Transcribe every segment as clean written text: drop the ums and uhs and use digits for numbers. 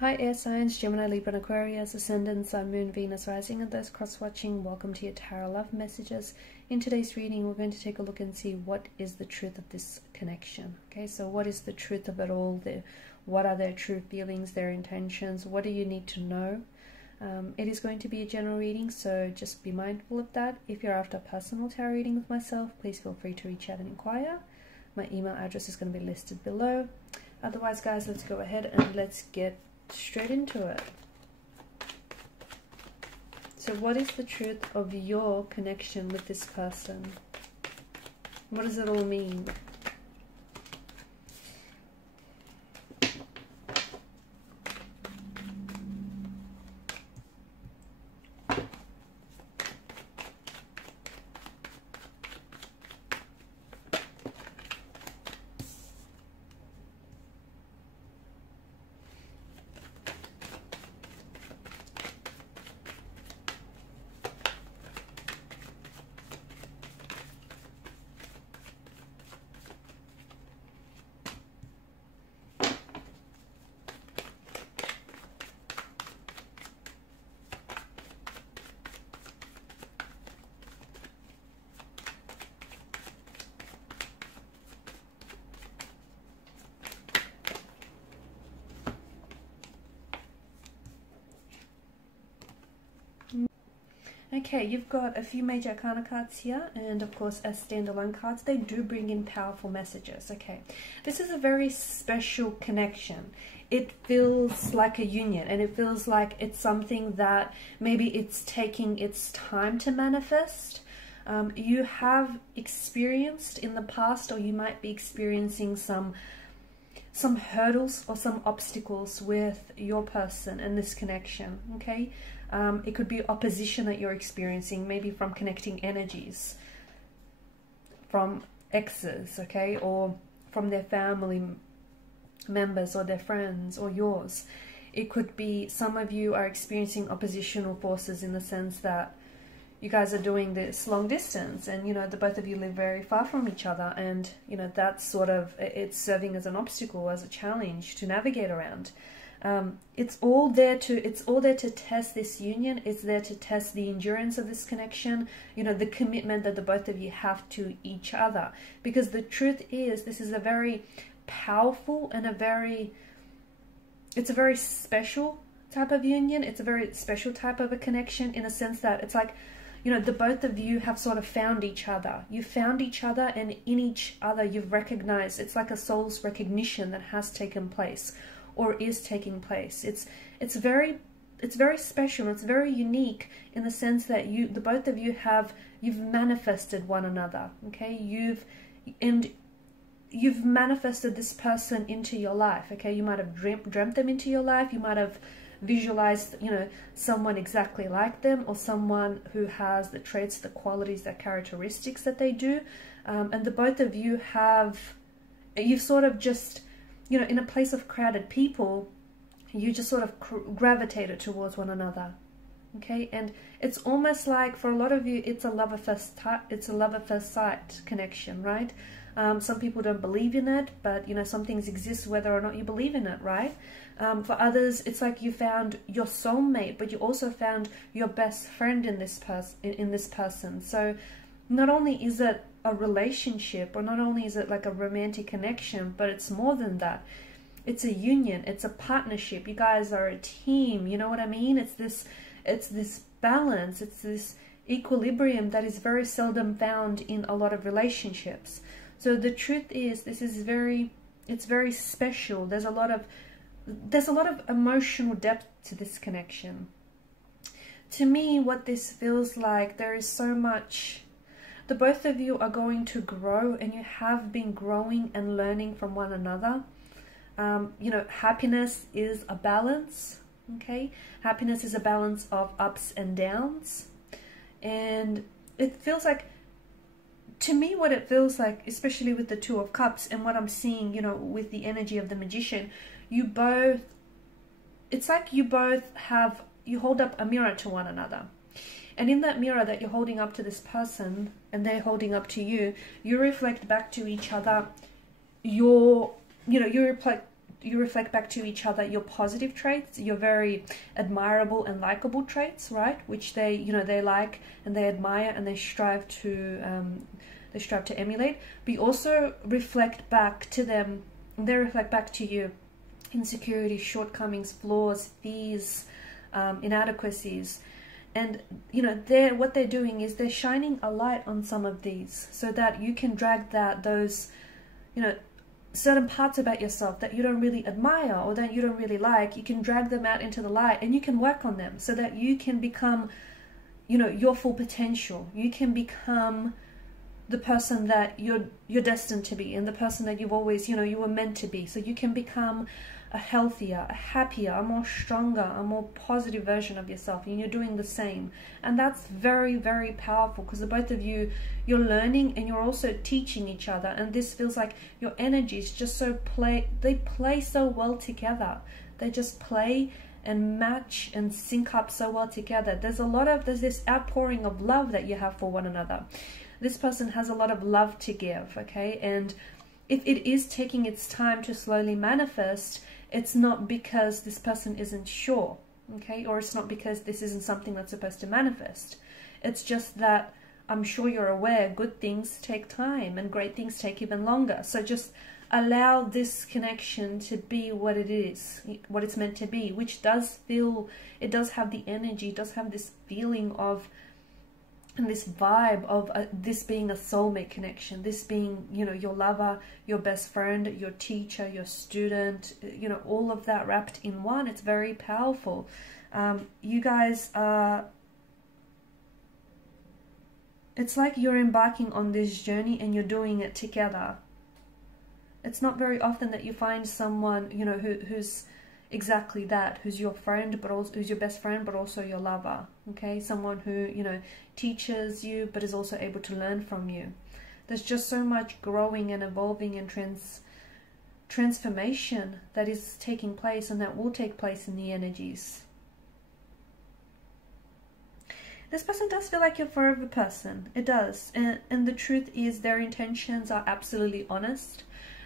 Hi air signs, Gemini, Libra and Aquarius, Ascendant, Sun, Moon, Venus, Rising, and those cross-watching, welcome to your Tarot Love Messages. In today's reading, we're going to take a look and see what is the truth of this connection. Okay, so what is the truth of it all? What are their true feelings, their intentions? What do you need to know? It is going to be a general reading, so just be mindful of that. If you're after a personal tarot reading with myself, please feel free to reach out and inquire. My email address is going to be listed below. Otherwise, guys, let's go ahead and let's get straight into it. So what is the truth of your connection with this person? What does it all mean? Okay, you've got a few major arcana cards here, and of course as standalone cards, they do bring in powerful messages. Okay, this is a very special connection. It feels like a union, and it feels like it's something that maybe it's taking its time to manifest. You have experienced in the past, or you might be experiencing some hurdles or some obstacles with your person and this connection. Okay, it could be opposition that you're experiencing, maybe from connecting energies, from exes, okay, or from their family members or their friends or yours. It could be some of you are experiencing oppositional forces in the sense that you guys are doing this long distance, and you know the both of you live very far from each other, and you know that's sort of, it's serving as an obstacle, as a challenge to navigate around. It's all there to test this union. It's there to test the endurance of this connection, you know, the commitment that the both of you have to each other. Because the truth is, this is a very powerful and it's a very special type of union. It's a very special type of a connection, in a sense that it's like, you know, the both of you have sort of found each other. You found each other, and in each other you've recognized, it's like a soul's recognition that has taken place or is taking place. It's very special. It's very unique in the sense that the both of you you've manifested one another. Okay, you've manifested this person into your life. Okay, you might have dreamt them into your life. You might have visualized, you know, someone exactly like them, or someone who has the traits, the qualities, the characteristics that they do, and the both of you you've sort of just, you know, in a place of crowded people, you just sort of gravitated towards one another. Okay, and it's almost like for a lot of you, it's a love at first sight connection, right? Some people don't believe in it, but you know, some things exist whether or not you believe in it, right? For others, it's like you found your soulmate, but you also found your best friend in this person. So not only is it a relationship, or not only is it like a romantic connection, but it's more than that. It's a union, it's a partnership. You guys are a team, you know what I mean? It's this balance, it's this equilibrium that is very seldom found in a lot of relationships. So the truth is, it's very special. There's a lot of emotional depth to this connection. To me, what this feels like, there is so much. The both of you are going to grow, and you have been growing and learning from one another. You know, happiness is a balance. Okay, happiness is a balance of ups and downs, and it feels like, to me, what it feels like, especially with the Two of Cups and what I'm seeing, you know, with the energy of the Magician, it's like you hold up a mirror to one another. And in that mirror that you're holding up to this person, and they're holding up to you, you reflect back to each other you reflect you reflect back to each other your positive traits, your very admirable and likable traits, right? Which they, you know, they like and they admire and they strive to emulate. But you also reflect back to them, and they reflect back to you insecurities, shortcomings, flaws, fears, inadequacies. And you know, what they're doing is they're shining a light on some of these, so that you can drag those, you know, certain parts about yourself that you don't really admire or that you don't really like. You can drag them out into the light and you can work on them so that you can become, you know, your full potential. You can become the person that you're destined to be, and the person that you've always, you know, you were meant to be. So you can become a healthier, a happier, a more stronger, a more positive version of yourself, and you're doing the same. And that's very, very powerful, because the both of you, you're learning and you're also teaching each other. And this feels like your energies just they play so well together. They just play and match and sync up so well together. There's this outpouring of love that you have for one another. This person has a lot of love to give, okay? And if it is taking its time to slowly manifest, it's not because this person isn't sure, okay? Or it's not because this isn't something that's supposed to manifest. It's just that I'm sure you're aware good things take time and great things take even longer. So just allow this connection to be what it is, what it's meant to be, which does have the energy, it does have this feeling of, and this vibe of this being a soulmate connection, this being, you know, your lover, your best friend, your teacher, your student, you know, all of that wrapped in one. It's very powerful. You guys are, it's like you're embarking on this journey and you're doing it together. It's not very often that you find someone, you know, who's exactly that, who's your friend, but also who's your best friend, but also your lover. Okay, someone who, you know, teaches you, but is also able to learn from you. There's just so much growing and evolving and transformation that is taking place, and that will take place in the energies. This person does feel like your forever person. It does. And the truth is, their intentions are absolutely honest.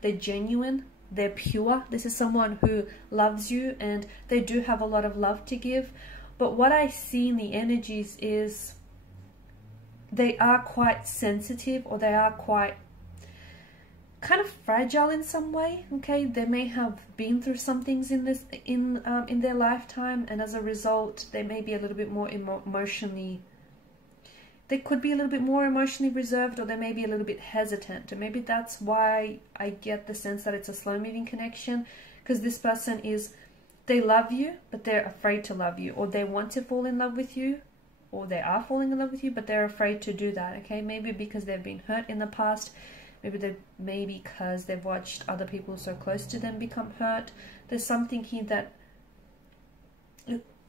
They're genuine. They're pure. This is someone who loves you, and they do have a lot of love to give. But what I see in the energies is they are quite sensitive, or they are quite kind of fragile in some way. Okay, they may have been through some things in their lifetime, and as a result, they may be a little bit more emotionally. They could be a little bit more emotionally reserved, or they may be a little bit hesitant. And maybe that's why I get the sense that it's a slow-moving connection, because this person is, they love you, but they're afraid to love you, or they want to fall in love with you, or they are falling in love with you, but they're afraid to do that, okay? Maybe because they've been hurt in the past, maybe because they've watched other people so close to them become hurt. There's something here that,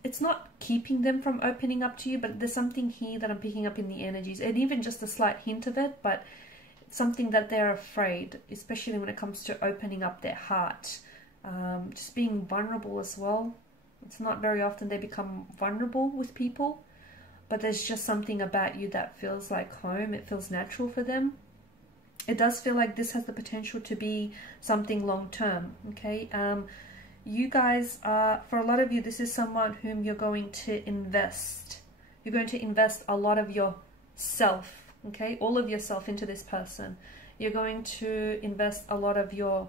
it's not keeping them from opening up to you, but there's something here that I'm picking up in the energies, and even just a slight hint of it, but something that they're afraid, especially when it comes to opening up their heart. Just being vulnerable as well. It's not very often they become vulnerable with people, but there's just something about you that feels like home. It feels natural for them. It does feel like this has the potential to be something long-term, okay? You guys are, for a lot of you, this is someone whom you're going to invest. You're going to invest a lot of yourself, okay? All of yourself into this person. You're going to invest a lot of your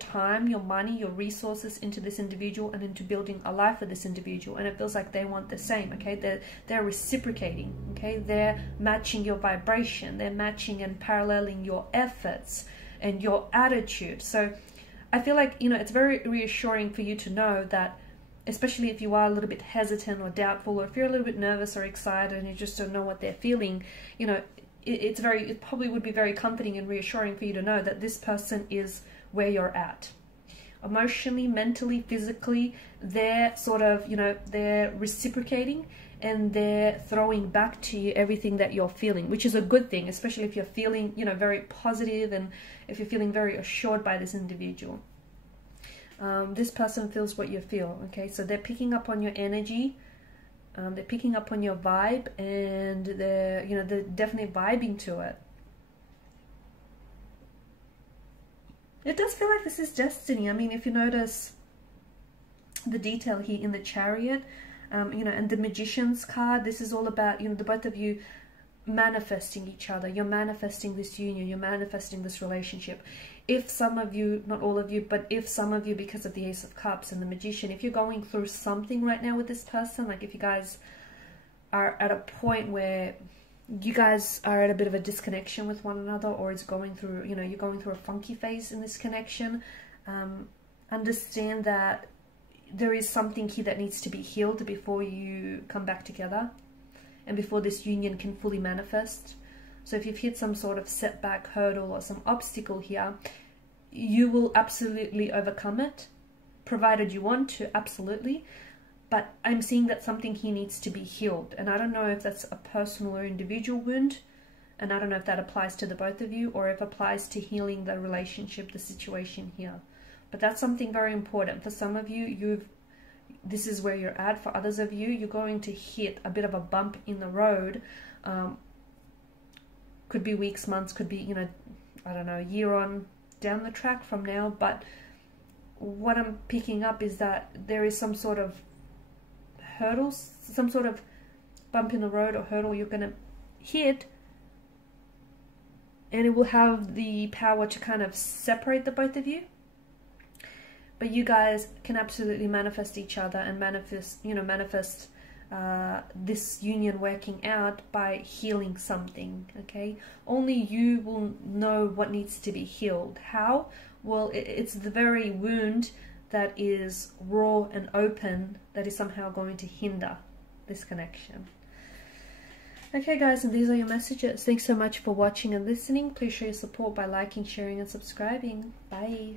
time, your money, your resources into this individual, and into building a life for this individual. And it feels like they want the same, okay? They're reciprocating, okay? They're matching your vibration. They're matching and paralleling your efforts and your attitude. So I feel like, you know, it's very reassuring for you to know that, especially if you are a little bit hesitant or doubtful, or if you're a little bit nervous or excited and you just don't know what they're feeling, you know, it probably would be very comforting and reassuring for you to know that this person is where you're at. Emotionally, mentally, physically, they're sort of, you know, they're reciprocating, and they're throwing back to you everything that you're feeling, which is a good thing, especially if you're feeling, you know, very positive, and if you're feeling very assured by this individual. This person feels what you feel, okay? So they're picking up on your energy, they're picking up on your vibe, and they're, you know, they're definitely vibing to it. It does feel like this is destiny. I mean, if you notice the detail here in the Chariot, you know, and the Magician's card, this is all about, you know, the both of you manifesting each other. You're manifesting this union, you're manifesting this relationship. If some of you, not all of you, but if some of you, because of the Ace of Cups and the Magician, if you're going through something right now with this person, like if you guys are at a point where you guys are at a bit of a disconnection with one another, or it's going through, you know, you're going through a funky phase in this connection, understand that there is something here that needs to be healed before you come back together and before this union can fully manifest. So if you've hit some sort of setback, hurdle, or some obstacle here, you will absolutely overcome it, provided you want to, absolutely. But I'm seeing that something here needs to be healed. And I don't know if that's a personal or individual wound. And I don't know if that applies to the both of you, or if it applies to healing the relationship, the situation here. But that's something very important. For some of you, this is where you're at. For others of you, you're going to hit a bit of a bump in the road. Could be weeks, months, could be, you know, I don't know, a year on down the track from now. But what I'm picking up is that there is some sort of hurdles, some sort of bump in the road or hurdle you're going to hit, and it will have the power to kind of separate the both of you. But you guys can absolutely manifest each other and manifest, you know, manifest this union working out by healing something, okay? Only you will know what needs to be healed. How? Well, it's the very wound that is raw and open that is somehow going to hinder this connection. Okay guys, and these are your messages. Thanks so much for watching and listening. Please show your support by liking, sharing and subscribing. Bye.